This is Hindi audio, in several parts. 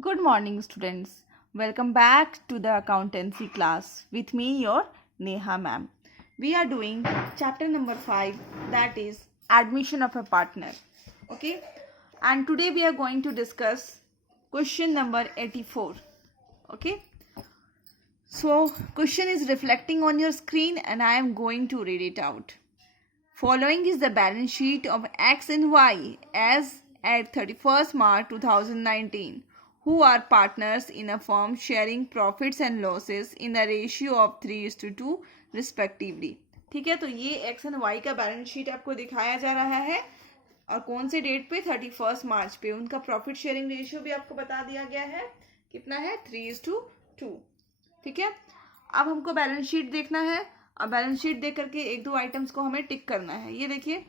Good morning, students. Welcome back to the accountancy class with me, your Neha ma'am. We are doing chapter number 5, that is admission of a partner. Okay, and today we are going to discuss question number 84. Okay, so question is reflecting on your screen and I am going to read it out. Following is the balance sheet of X and Y as at 31st March 2019, who are partners in a firm sharing profits and losses in a ratio of 3:2 respectively. ठीक है, तो ये X and Y का बैलेंस शीट आपको दिखाया जा रहा है और कौन से डेट पे 31 मार्च पे उनका प्रॉफिट शेयरिंग रेशियो भी आपको बता दिया गया है कितना है 3:2. ठीक है, अब हमको बैलेंस शीट देखना है। अब बैलेंस शीट देख करके एक दो आइटम्स को हमें टिक करना है। ये देखिए,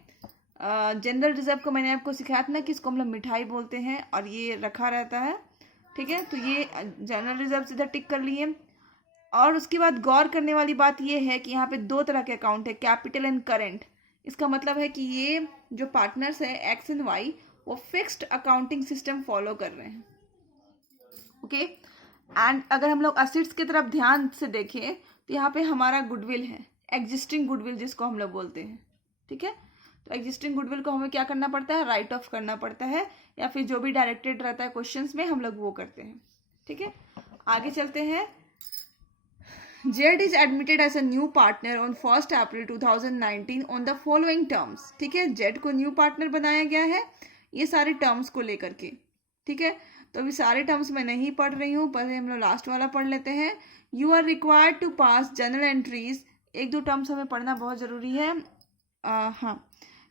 जनरल रिजर्व को मैंने आपको सिखाया था ना कि इसको हम लोग मिठाई बोलते हैं और ये रखा रहता है। ठीक है, तो ये जनरल रिजर्व सीधा टिक कर लिए। और उसके बाद गौर करने वाली बात ये है कि यहाँ पे दो तरह के अकाउंट है, कैपिटल एंड करेंट। इसका मतलब है कि ये जो पार्टनर्स है एक्स एंड वाई वो फिक्स्ड अकाउंटिंग सिस्टम फॉलो कर रहे हैं। ओके, एंड अगर हम लोग असेट्स की तरफ ध्यान से देखें तो यहाँ पे हमारा गुडविल है, एग्जिस्टिंग गुडविल जिसको हम लोग बोलते हैं। ठीक है, तो एग्जिस्टिंग गुडविल को हमें क्या करना पड़ता है, राइट ऑफ करना पड़ता है, या फिर जो भी डायरेक्टेड रहता है क्वेश्चंस में हम लोग वो करते हैं। ठीक है, आगे चलते हैं। Z is admitted as a new partner on 1 April 2019 on the following terms. ठीक है, जेड को न्यू पार्टनर बनाया गया है ये सारे टर्म्स को लेकर के। ठीक है, तो अभी सारे टर्म्स मैं नहीं पढ़ रही हूँ, पहले हम लोग लास्ट वाला पढ़ लेते हैं। You are required to pass general entries. एक दो टर्म्स हमें पढ़ना बहुत ज़रूरी है। हाँ,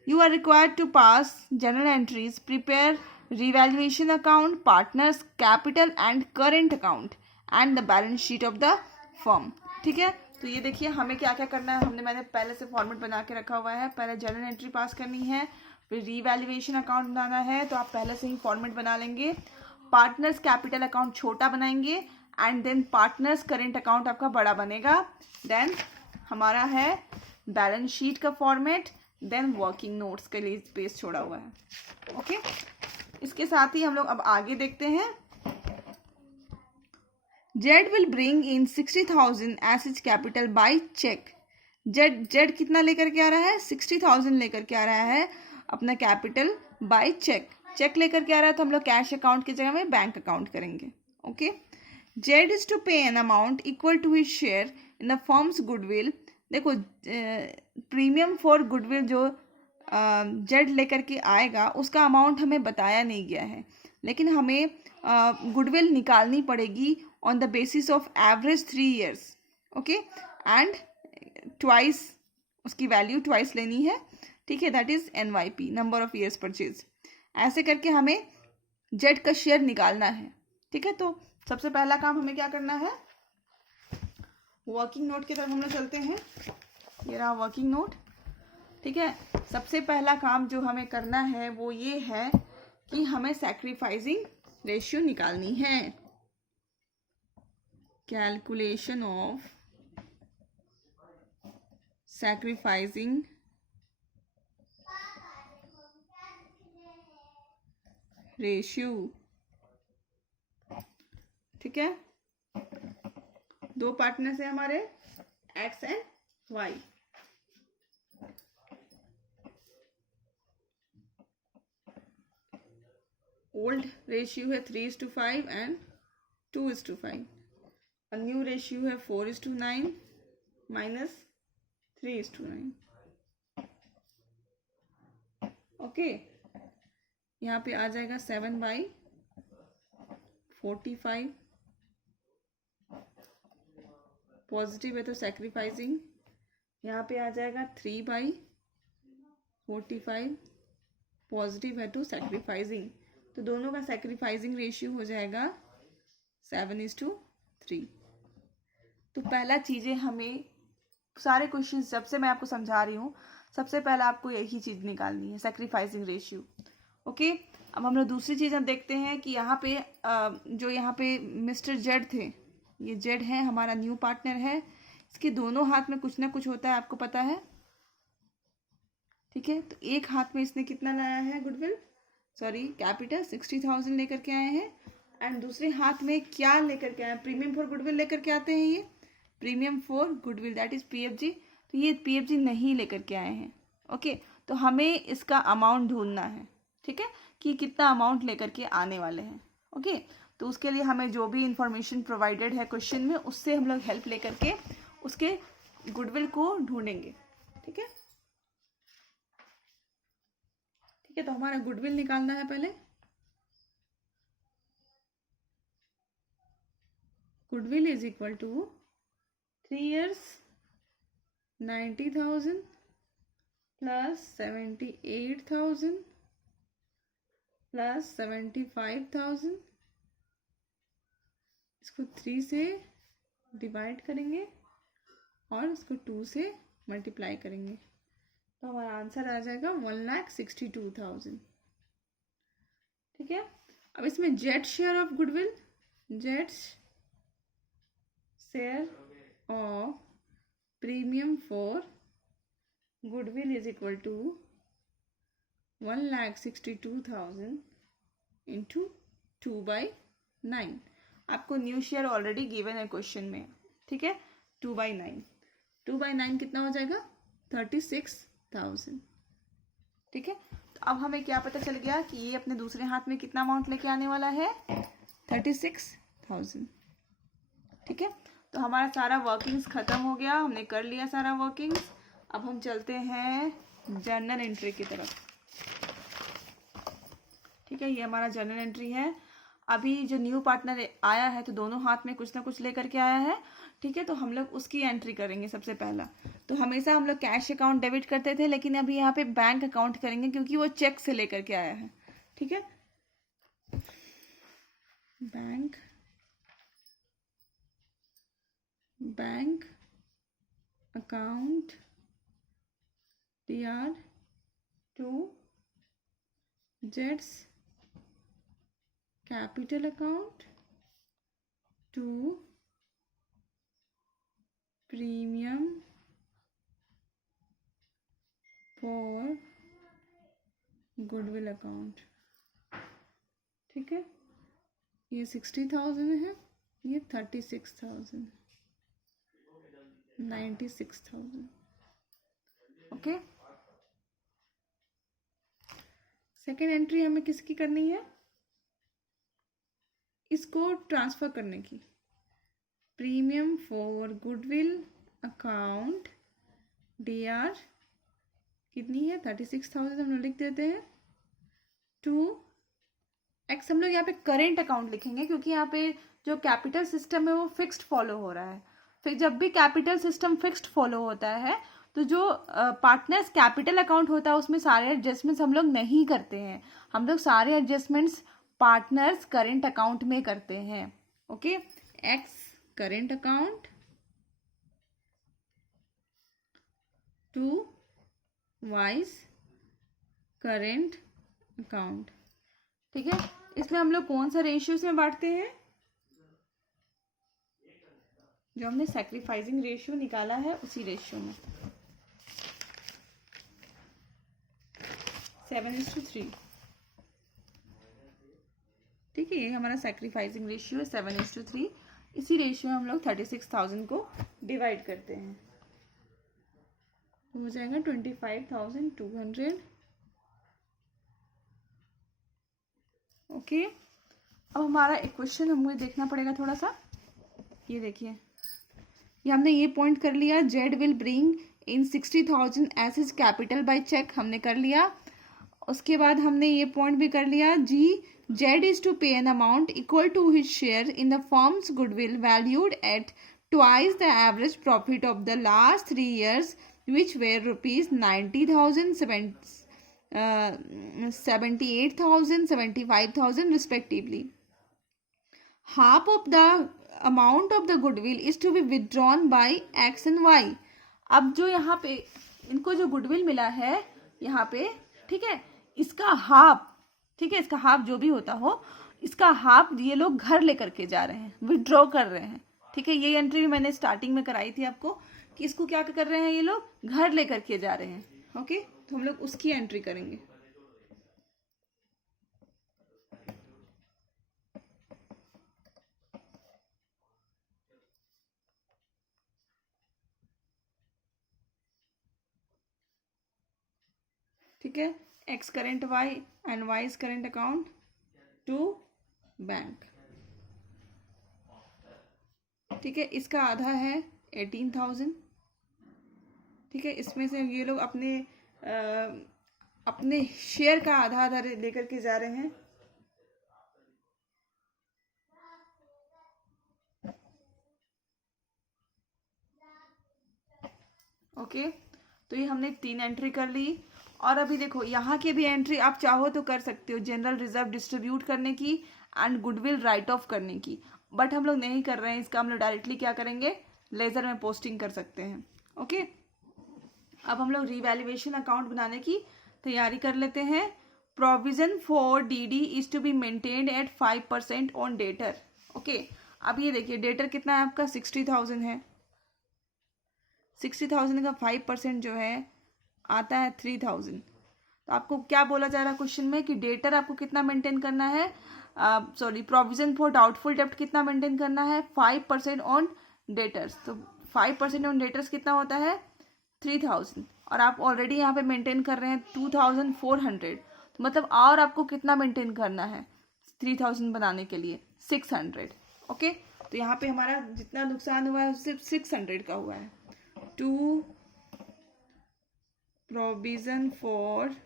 you are required to pass general entries, prepare revaluation account, partners capital and current account and the balance sheet of the firm. ठीक है, तो ये देखिए हमें क्या क्या करना है। मैंने पहले से फॉर्मेट बना के रखा हुआ है। पहले जनरल एंट्री पास करनी है, फिर रीवैल्यूएशन अकाउंट बनाना है, तो आप पहले से ही फॉर्मेट बना लेंगे। पार्टनर्स कैपिटल अकाउंट छोटा बनाएंगे and then partners current account आपका बड़ा बनेगा। देन हमारा है बैलेंस शीट का फॉर्मेट, देन वर्किंग नोट्स के लिए स्पेस छोड़ा हुआ है। ओके, इसके साथ ही हम लोग अब आगे देखते हैं। Z will bring in 60,000 as is capital by cheque. Z कितना लेकर के आ रहा है, 60,000 लेकर के आ रहा है अपना कैपिटल बाय चेक। चेक लेकर के आ रहा है तो हम लोग कैश अकाउंट की जगह में बैंक अकाउंट करेंगे। Okay, Z is to pay an amount equal to his share in the firm's goodwill. देखो, प्रीमियम फॉर गुडविल जो जेड लेकर के आएगा उसका अमाउंट हमें बताया नहीं गया है, लेकिन हमें गुडविल निकालनी पड़ेगी on the basis of average 3 years। Okay, and twice उसकी वैल्यू ट्वाइस लेनी है। ठीक है, that is NYP, number of years purchase. ऐसे करके हमें जेड का शेयर निकालना है। ठीक है, तो सबसे पहला काम हमें क्या करना है, वर्किंग नोट की तरफ हम लोग चलते हैं। ये रहा वर्किंग नोट। ठीक है, सबसे पहला काम जो हमें करना है वो ये है कि हमें सैक्रिफाइसिंग रेशियो निकालनी है। Calculation of sacrificing ratio. ठीक है, दो पार्टनर्स है हमारे X and Y. Old ratio है 3:5 एंड 2:5। और न्यू रेशियो है 4:9 माइनस 3:9। ओके, यहाँ पे आ जाएगा 7/45। पॉजिटिव है तो सैक्रिफाइसिंग। यहाँ पे आ जाएगा 3/45। पॉजिटिव है तो सैक्रिफाइसिंग, तो दोनों का सैक्रिफाइसिंग रेशियो हो जाएगा 7:3। तो पहला चीज़ें हमें सारे क्वेश्चन जब से मैं आपको समझा रही हूँ सबसे पहले आपको यही चीज़ निकालनी है, सैक्रिफाइसिंग रेशियो। ओके, अब हम लोग दूसरी चीज़ हम देखते हैं कि यहाँ पे जो यहाँ पे मिस्टर जेड थे, ये जेड है हमारा न्यू पार्टनर है, इसके दोनों हाथ में कुछ ना कुछ होता है, आपको पता है। ठीक है, तो एक हाथ में इसने कितना लाया है गुडविल, सॉरी कैपिटल 60,000 लेकर के आए हैं, एंड दूसरे हाथ में क्या लेकर के आए, प्रीमियम फॉर गुडविल लेकर के आते हैं, ये premium for goodwill that is PFG. तो ये पीएफजी नहीं लेकर के आए हैं। ओके, तो हमें इसका अमाउंट ढूंढना है, ठीक है, कि कितना अमाउंट लेकर के आने वाले हैं। ओके, तो उसके लिए हमें जो भी इंफॉर्मेशन प्रोवाइडेड है क्वेश्चन में, उससे हम लोग हेल्प लेकर के उसके गुडविल को ढूंढेंगे। ठीक है, ठीक है, तो हमारा गुडविल निकालना है पहले। Goodwill is equal to 3 years 90,000 plus 78,000 plus 75,000। इसको 3 से डिवाइड करेंगे और इसको 2 से मल्टीप्लाई करेंगे, तो हमारा आंसर आ जाएगा 1,62,000। ठीक है, अब इसमें Z share of goodwill, Z share of premium for goodwill is equal to 1,62,000 into 2/9। आपको न्यू शेयर ऑलरेडी गिवन है क्वेश्चन में। ठीक है, 2/9, 2/9 कितना हो जाएगा, 36,000। ठीक है, तो अब हमें क्या पता चल गया कि ये अपने दूसरे हाथ में कितना अमाउंट लेके आने वाला है, 36,000। ठीक है, तो हमारा सारा वर्किंग्स खत्म हो गया, हमने कर लिया सारा वर्किंग्स। अब हम चलते हैं जर्नल एंट्री की तरफ। ठीक है, ये हमारा जर्नल एंट्री है। अभी जो न्यू पार्टनर आया है तो दोनों हाथ में कुछ ना कुछ लेकर के आया है। ठीक है, तो हम लोग उसकी एंट्री करेंगे सबसे पहला। तो हमेशा हम लोग कैश अकाउंट डेबिट करते थे, लेकिन अभी यहाँ पे बैंक अकाउंट करेंगे क्योंकि वो चेक से लेकर के आया है। ठीक है, बैंक अकाउंट DR टू जेड्स capital account to premium for goodwill account. ठीक है, ये 60,000 है, ये 36,000, 96,000। ओके, सेकेंड एंट्री हमें किसकी करनी है, इसको ट्रांसफर करने की। Premium for goodwill account DR कितनी है, 36,000 हम लोग लिख देते हैं, टू एक्स। हम लोग यहाँ पे करेंट अकाउंट लिखेंगे क्योंकि यहाँ पे जो कैपिटल सिस्टम है वो फिक्स्ड फॉलो हो रहा है। फिर जब भी कैपिटल सिस्टम फिक्स्ड फॉलो होता है तो जो पार्टनर्स कैपिटल अकाउंट होता है उसमें सारे एडजस्टमेंट्स हम लोग नहीं करते हैं, हम लोग सारे एडजस्टमेंट्स पार्टनर्स करेंट अकाउंट में करते हैं। Okay, X current account to Y's current account. ठीक है, इसमें हम लोग कौन सा रेशियोज में बांटते हैं, जो हमने सैक्रिफाइसिंग रेशियो निकाला है उसी रेशियो में, 7:3। ठीक है, ये हमारा सैक्रिफाइसिंग रेशियो है 7:3। इसी रेशियो में हम लोग 36,000 को डिवाइड करते हैं, तो हो जाएगा 25,200। ओके, अब हमारा एक क्वेश्चन हमें देखना पड़ेगा थोड़ा सा। ये देखिए, ये हमने ये पॉइंट कर लिया, Z will bring in 60,000 as his capital by cheque, हमने कर लिया। उसके बाद हमने ये पॉइंट भी कर लिया, Z is to pay an amount equal to his share in the firm's goodwill valued at twice the average profit of the last 3 years which were rupees 90,000, 78,000, 75,000 respectively. Half of the amount of the goodwill is to be withdrawn by X and Y. अब जो यहाँ पे इनको जो गुडविल मिला है यहाँ पे, ठीक है, इसका हाफ, ठीक है, इसका हाफ जो भी होता हो, इसका हाफ ये लोग घर लेकर के जा रहे हैं, विड्रॉ कर रहे हैं। ठीक है, ये एंट्री मैंने स्टार्टिंग में कराई थी आपको कि इसको क्या कर रहे हैं, ये लोग घर लेकर के जा रहे हैं। ओके, तो हम लोग उसकी एंट्री करेंगे। ठीक है, X current Y and Y is current account to bank. ठीक है, इसका आधा है 18,000। ठीक है, इसमें से ये लोग अपने शेयर का आधा आधा लेकर के जा रहे हैं। ओके, तो ये हमने 3 एंट्री कर ली। और अभी देखो यहाँ की भी एंट्री आप चाहो तो कर सकते हो, जनरल रिजर्व डिस्ट्रीब्यूट करने की एंड गुडविल राइट ऑफ करने की, बट हम लोग नहीं कर रहे हैं इसका। हम लोग डायरेक्टली क्या करेंगे, लेजर में पोस्टिंग कर सकते हैं। ओके, अब हम लोग रीवैल्यूएशन अकाउंट बनाने की तैयारी कर लेते हैं। Provision for DD is to be maintained at 5% on debtor. Okay, अब ये देखिए डेटर कितना है आपका, 60,000 है। 60,000 का 5% जो है आता है 3,000। तो आपको क्या बोला जा रहा है क्वेश्चन में कि डेटर आपको कितना मेंटेन करना है, सॉरी प्रोविजन फॉर डाउटफुल डेब्ट कितना मेंटेन करना है, 5% ऑन डेटर्स। तो 5% ऑन डेटर्स कितना होता है, 3,000, और आप ऑलरेडी यहाँ पे मेंटेन कर रहे हैं 2,400। तो मतलब और आपको कितना मेंटेन करना है 3,000 बनाने के लिए, 600। ओके, तो यहाँ पे हमारा जितना नुकसान हुआ है सिर्फ 600 का हुआ है। To provision for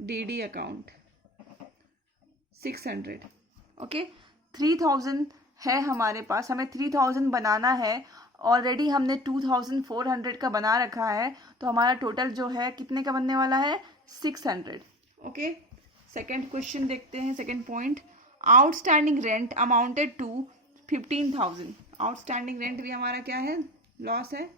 DD account 600। Okay, 3,000 है हमारे पास, हमें 3,000 बनाना है। ऑलरेडी हमने 2,400 का बना रखा है, तो हमारा टोटल जो है कितने का बनने वाला है, 600। ओके, सेकेंड क्वेश्चन देखते हैं। Second point, outstanding rent amounted to 15,000। Outstanding rent भी हमारा क्या है, लॉस है।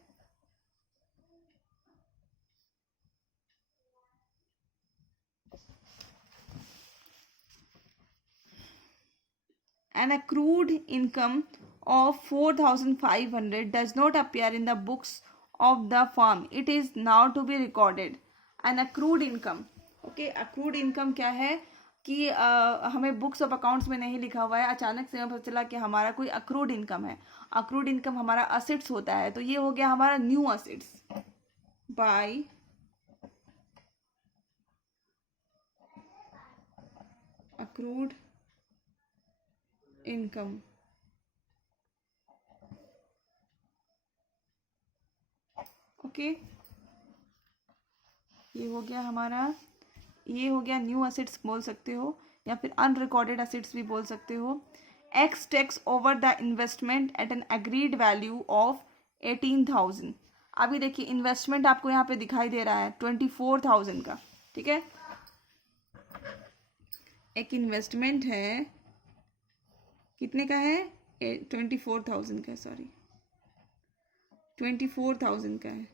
An accrued income of 4,500 does not appear in the books of the firm. It is now to be recorded. An accrued income. Okay, accrued income क्या है कि हमें बुक्स ऑफ अकाउंट्स में नहीं लिखा हुआ है, अचानक से हमें पता चला कि हमारा कोई अक्रूड इनकम है। अक्रूड इनकम हमारा असेट्स होता है, तो ये हो गया हमारा new assets by accrued income. Okay, ये हो गया हमारा, ये हो गया न्यू असेट्स बोल सकते हो, या फिर अनरिकॉर्डेड असेट्स भी बोल सकते हो। X takes over the investment at an agreed value of 18,000। अभी देखिए इन्वेस्टमेंट आपको यहाँ पे दिखाई दे रहा है 24,000 का। ठीक है, एक इन्वेस्टमेंट है कितने का है, 24,000 का, सॉरी 24,000 का है।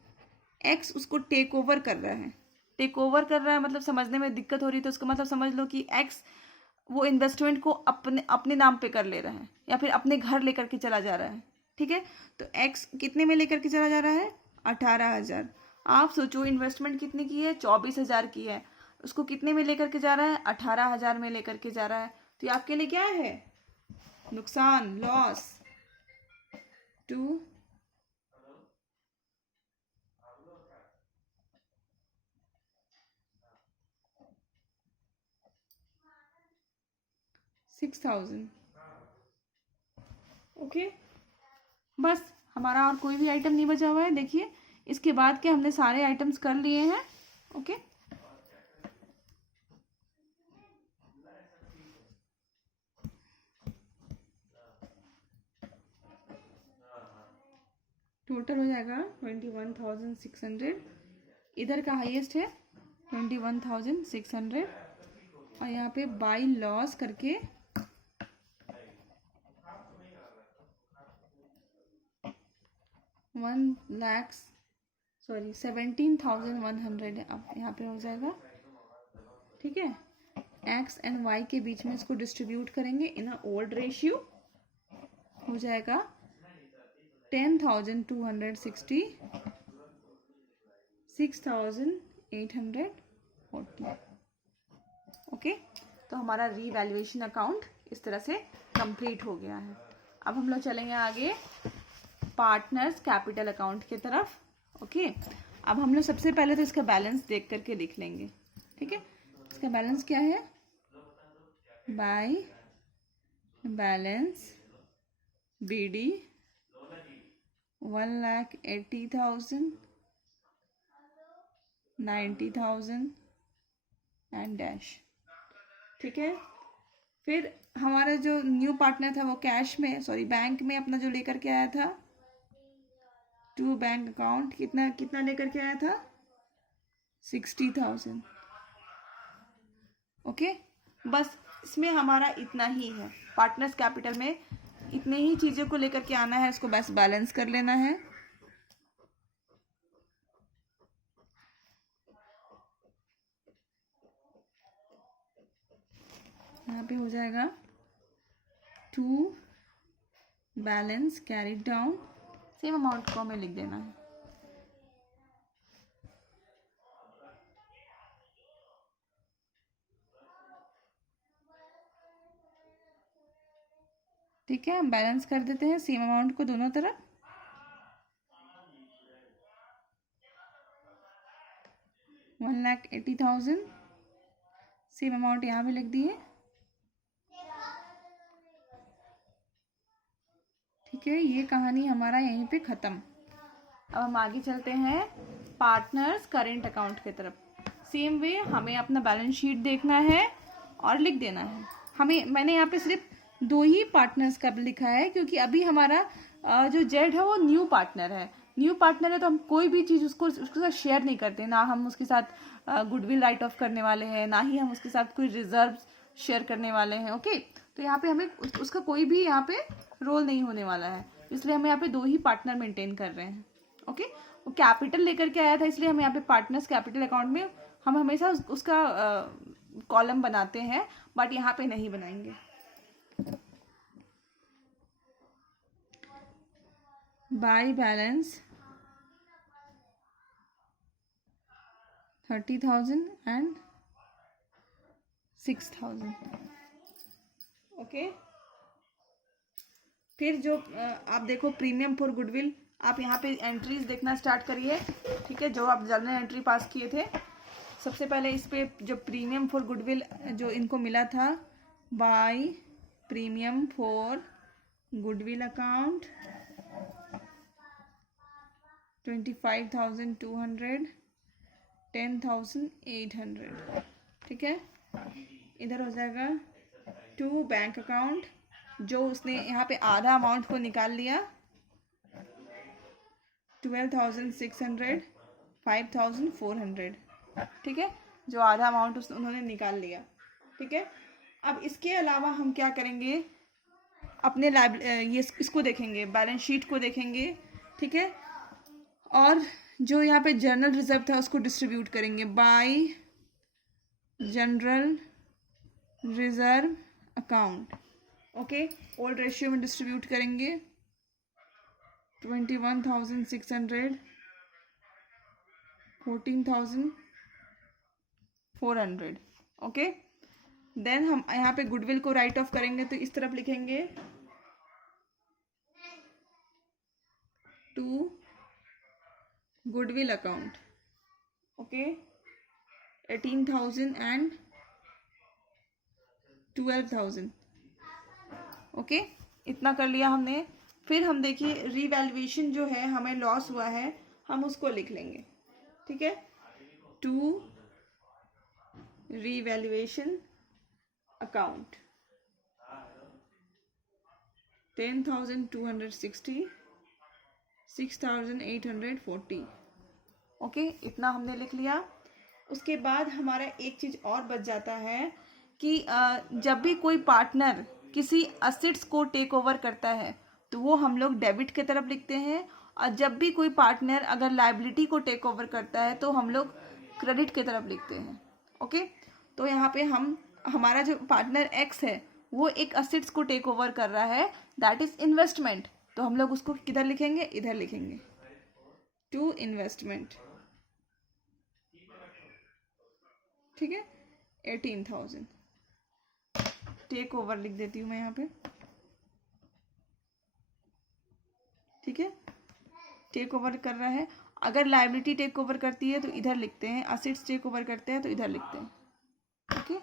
एक्स उसको टेक ओवर कर रहा है। टेक ओवर कर रहा है मतलब समझने में दिक्कत हो रही है, तो उसका मतलब समझ लो कि एक्स वो इन्वेस्टमेंट को अपने नाम पे कर ले रहा है, या फिर अपने घर लेकर के चला जा रहा है। ठीक है, तो एक्स कितने में लेकर के चला जा रहा है, 18,000। आप सोचो इन्वेस्टमेंट कितने की है, 24,000 की है, उसको कितने में लेकर के जा रहा है, 18,000 में लेकर के जा रहा है। तो ये आपके लिए क्या है, नुकसान, लॉस। टू $6,000। ओके, बस हमारा और कोई भी आइटम नहीं बचा हुआ है। देखिए इसके बाद के हमने सारे आइटम्स कर लिए हैं। ओके, टोटल हो जाएगा 21,600। इधर का हाईएस्ट है 21,600, और यहाँ पे बाई लॉस करके 17,100 अब यहाँ पे हो जाएगा। ठीक है, एक्स एंड वाई के बीच में इसको डिस्ट्रीब्यूट करेंगे इन अ ओल्ड रेशियो, हो जाएगा 10,260, 6,840। ओके, तो हमारा रीवैल्यूएशन अकाउंट इस तरह से कंप्लीट हो गया है। अब हम लोग चलेंगे आगे पार्टनर्स कैपिटल अकाउंट की तरफ। ओके, अब हम लोग सबसे पहले तो इसका बैलेंस देख करके लिख लेंगे, ठीक है। इसका बैलेंस क्या है, by balance BD 1,80,000, 90,000 and dash, ठीक है। फिर हमारा जो न्यू पार्टनर था वो कैश में, सॉरी बैंक में अपना जो लेकर के आया था, टू बैंक अकाउंट कितना कितना लेकर के आया था, 60,000, ओके। बस इसमें हमारा इतना ही है, पार्टनर्स कैपिटल में इतने ही चीज़ों को लेकर के आना है, इसको बस बैलेंस कर लेना है। यहाँ पे हो जाएगा to balance carry down, same amount को हमें लिख देना है, ठीक है। हम बैलेंस कर देते हैं सेम अमाउंट को दोनों तरफ, $1,80,000 सेम अमाउंट यहाँ भी लिख दिए, ठीक है। ये कहानी हमारा यहीं पे ख़त्म। अब हम आगे चलते हैं पार्टनर्स करेंट अकाउंट की तरफ। सेम वे हमें अपना बैलेंस शीट देखना है और लिख देना है। मैंने यहाँ पे सिर्फ 2 ही पार्टनर्स का लिखा है, क्योंकि अभी हमारा जो जेड है वो न्यू पार्टनर है। न्यू पार्टनर है तो हम कोई भी चीज़ उसके साथ शेयर नहीं करते, ना हम उसके साथ गुडविल राइट ऑफ करने वाले हैं, ना ही हम उसके साथ कोई रिजर्व शेयर करने वाले हैं, ओके। तो यहाँ पे हमें उसका कोई भी यहाँ पे रोल नहीं होने वाला है, इसलिए हम यहाँ पे 2 ही पार्टनर मेंटेन कर रहे हैं, ओके। वो कैपिटल लेकर के आया था, इसलिए हम यहाँ पे पार्टनर्स कैपिटल अकाउंट में हम हमेशा उसका कॉलम बनाते हैं, बट यहाँ पे नहीं बनाएंगे। By balance 30,000 and 6,000, okay. फिर जो आप देखो प्रीमियम फॉर गुडविल, आप यहाँ पे एंट्रीज देखना स्टार्ट करिए, ठीक है, जो आप जर्नल एंट्री पास किए थे। सबसे पहले इस पे जो प्रीमियम फॉर गुडविल जो इनको मिला था, by premium for goodwill account 25,200, 10,800, ठीक है। इधर हो जाएगा टू बैंक अकाउंट, जो उसने यहाँ पे आधा अमाउंट को निकाल लिया, 12,600, 5,400, ठीक है, जो आधा अमाउंट उन्होंने निकाल लिया, ठीक है। अब इसके अलावा हम क्या करेंगे, अपने इसको देखेंगे, बैलेंस शीट को देखेंगे, ठीक है। और जो यहाँ पे जनरल रिजर्व था उसको डिस्ट्रीब्यूट करेंगे, bye general reserve account, okay. Old ratio में डिस्ट्रीब्यूट करेंगे, 21,600, 14,400, ओके। देन हम यहाँ पे गुडविल को राइट ऑफ करेंगे, तो इस तरफ लिखेंगे to goodwill account, okay, 18,000 and 12,000, okay. इतना कर लिया हमने। फिर हम देखिए रीवैल्यूएशन जो है हमें लॉस हुआ है, हम उसको लिख लेंगे, ठीक है। To revaluation account 10,260, 6,840, okay. इतना हमने लिख लिया। उसके बाद हमारा एक चीज़ और बच जाता है कि जब भी कोई पार्टनर किसी असेट्स को टेक ओवर करता है तो वो हम लोग डेबिट की तरफ लिखते हैं, और जब भी कोई पार्टनर अगर लायबिलिटी को टेक ओवर करता है तो हम लोग क्रेडिट की तरफ लिखते हैं, ओके। तो यहाँ पे हमारा जो पार्टनर एक्स है वो एक असेट्स को टेक ओवर कर रहा है, दैट इज इन्वेस्टमेंट, तो हम लोग उसको किधर लिखेंगे, इधर लिखेंगे, टू इन्वेस्टमेंट, ठीक है। 18,000 टेक ओवर लिख देती हूँ मैं यहाँ पे, ठीक है, टेक ओवर कर रहा है। अगर लाइबिलिटी टेक ओवर करती है तो इधर लिखते हैं, असेट्स टेक ओवर करते हैं तो इधर लिखते हैं. Okay,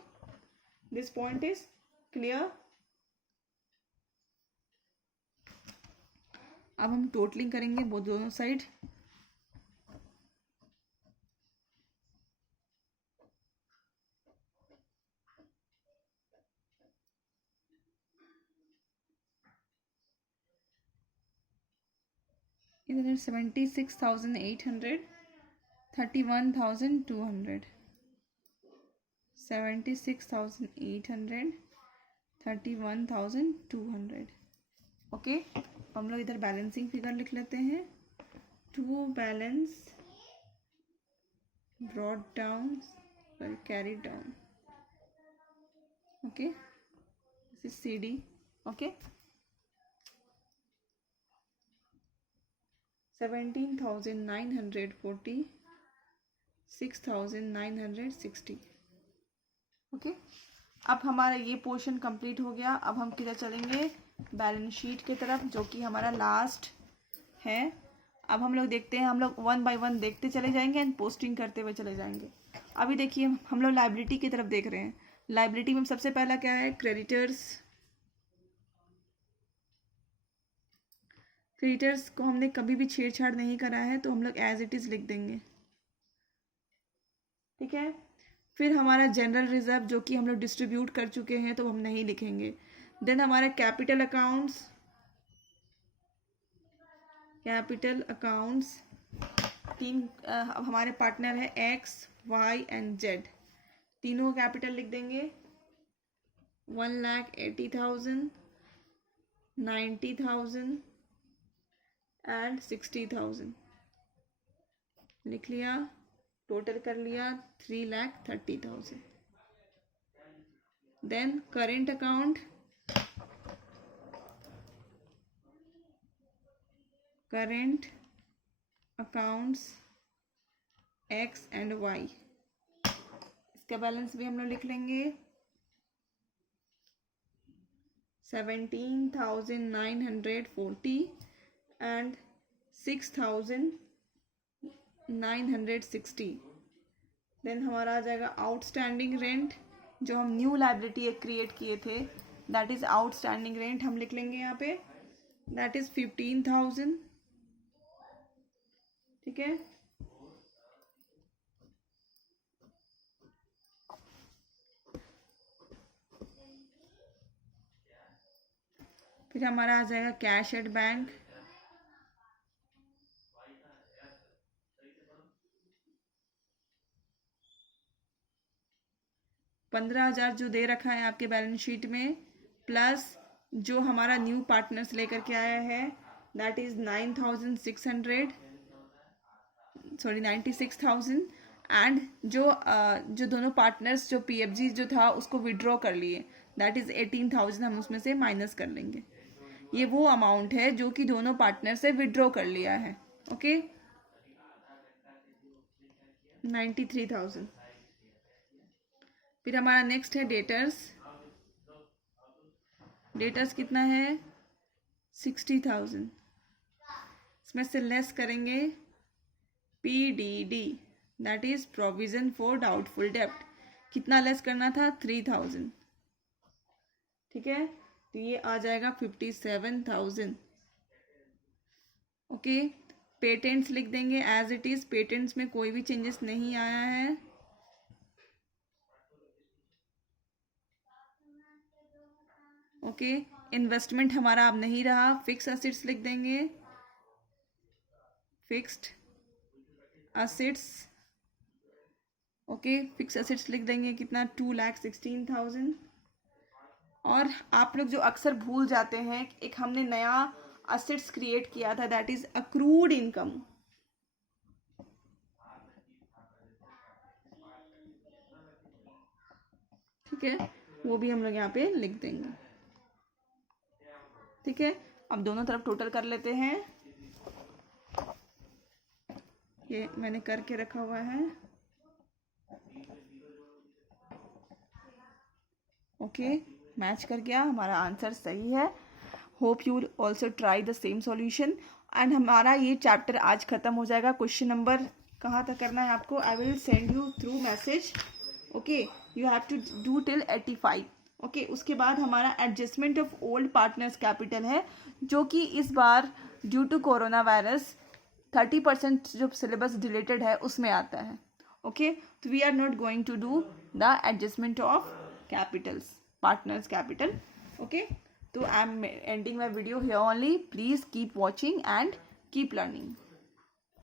this point is clear. अब हम टोटलिंग करेंगे वो दोनों साइड. इधर है 76,800, 31,200. 76,800, 31,200. ओके, हम लोग इधर बैलेंसिंग फिगर लिख लेते हैं. To balance brought down carry down. Okay, this is C D. Okay, 17,940, 6,960. Okay, अब हमारा ये पोर्शन कंप्लीट हो गया. अब हम किधर चलेंगे, बैलेंस शीट की तरफ, जो कि हमारा लास्ट है. अब हम लोग देखते हैं, हम लोग वन बाय वन देखते चले जाएंगे एंड पोस्टिंग करते हुए चले जाएंगे. अभी देखिए हम लोग लाइबिलिटी की तरफ देख रहे हैं. लाइबिलिटी में सबसे पहला क्या है, क्रेडिटर्स. क्रेडिटर्स को हमने कभी भी छेड़छाड़ नहीं करा है तो हम लोग एज इट इज़ लिख देंगे. ठीक है, फिर हमारा जनरल रिजर्व जो कि हम लोग डिस्ट्रीब्यूट कर चुके हैं तो हम नहीं लिखेंगे. देन हमारा कैपिटल अकाउंट्स. कैपिटल अकाउंट्स तीन हमारे पार्टनर है एक्स वाई एंड जेड. तीनों कैपिटल लिख देंगे. 1,80,000, 90,000 एंड 60,000 लिख लिया. टोटल कर लिया 3,30,000. Then current account. Current accounts X and Y, इसका बैलेंस भी हम लोग लिख लेंगे. 17,940 एंड 6,960. देन हमारा आ जाएगा आउटस्टैंडिंग रेंट, जो हम न्यू लाइबिलिटी क्रिएट किए थे, दैट इज आउटस्टैंडिंग रेंट हम लिख लेंगे यहाँ पे. That is 15,000. ठीक है, फिर हमारा आ जाएगा कैश एट बैंक. $15,000 जो दे रखा है आपके बैलेंस शीट में, प्लस जो हमारा न्यू पार्टनर्स लेकर के आया है दैट इज 9,600, सॉरी 96,000. एंड जो दोनों पार्टनर्स जो पीएफजी जो था उसको विड्रॉ कर लिए, दैट इज 18,000 हम उसमें से माइनस कर लेंगे. ये वो अमाउंट है जो कि दोनों पार्टनर से विड्रॉ कर लिया है. ओके, 93,000. फिर हमारा नेक्स्ट है डेटर्स. डेटर्स कितना है, 60,000. इसमें से लेस करेंगे PDD, that is provision for doubtful डेप्ट. कितना लेस करना था, 3,000. ठीक है, तो ये आ जाएगा 57,000. ओके, पेटेंट्स लिख देंगे एज इट इज. पेटेंट्स में कोई भी चेंजेस नहीं आया है. ओके, इन्वेस्टमेंट हमारा अब नहीं रहा. फिक्स असेट्स लिख देंगे. Fixed assets. Okay, fix assets लिख देंगे कितना, 2,16,000. और आप लोग जो अक्सर भूल जाते हैं, एक हमने नया असेट्स क्रिएट किया था, दैट इज अक्रूड इनकम. ठीक है, वो भी हम लोग यहाँ पे लिख देंगे. ठीक है, अब दोनों तरफ टोटल कर लेते हैं. ये मैंने करके रखा हुआ है. ओके, मैच कर गया, हमारा आंसर सही है. Hope you also try the same solution. And हमारा ये चैप्टर आज ख़त्म हो जाएगा. क्वेश्चन नंबर कहाँ तक करना है आपको? I will send you through message. Okay, you have to do till 85. Okay, उसके बाद हमारा adjustment of old partners capital है, जो कि इस बार ड्यू टू कोरोना वायरस 30% जो सिलेबस डिलेटेड है उसमें आता है. ओके, तो we are not going to do the adjustment of capitals, partners capital. Okay, so I am ending my video here only. Please keep watching and keep learning.